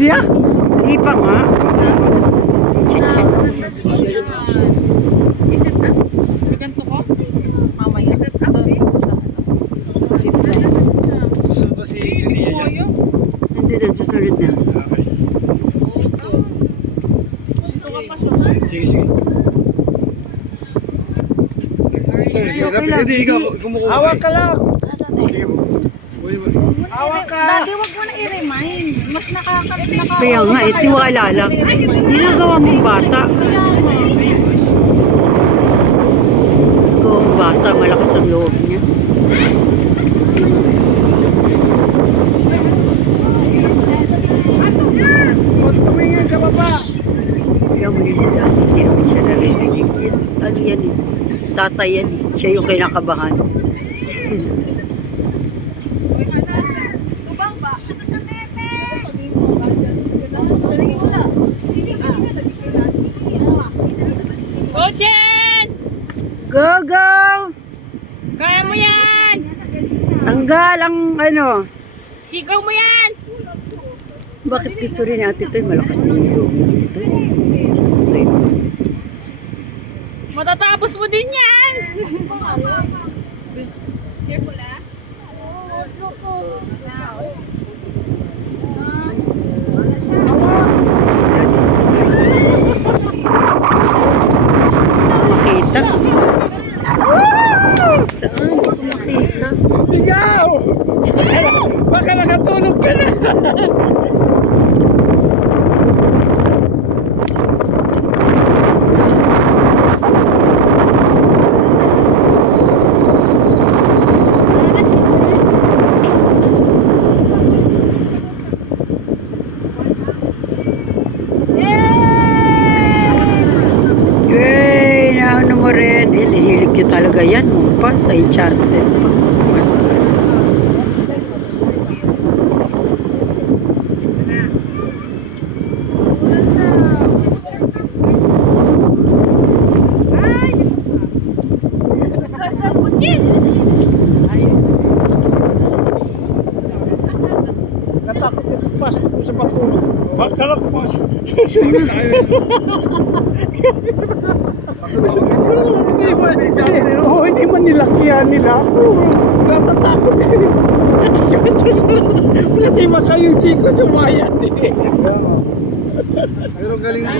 Yeah? Hindi pa nga. Check. Ganto ko? Mamaya. Set up Susunod ba si Lydia dyan? Hindi na, susunod na. Sige, sige. Sir, Okay lang. hindi ikaw kumukuha. Hawak ka lang. Sige po. Hawak ka. Lagi wag mo na i-remind. Mas nakaka... Kaya nga, tiwala lang. Ginagawa mong bata. Ginagawa mong bata, malakas ang loob niya. Tumingin ka baba. Kaya muli si dati, hindi naman siya narinig. Ano yan eh? Tatay yan eh. Siya yung kinakabahan. Go, Jen! Go, go! Kaya mo yan! Tanggal ang ano. Sigaw mo yan! Bakit gusto rin natin ito? Malakas na yung loob natin ito. Matatapos mo din yan! Careful ah. Makita. Saan? Makita. Ikaw! Baka nakatulog ka na. Yay! Naano mo rin. Eh, nahilig nyo talaga yan. Pa, sa Enchanted pa. Mas, Natakot yung pasok ko sa pagtulog. Bakala ko pa siya. Oo, hindi man nilakihan nila ako. Natatakot eh. Kasi baka yung siko sumayan eh. Pero galing mo.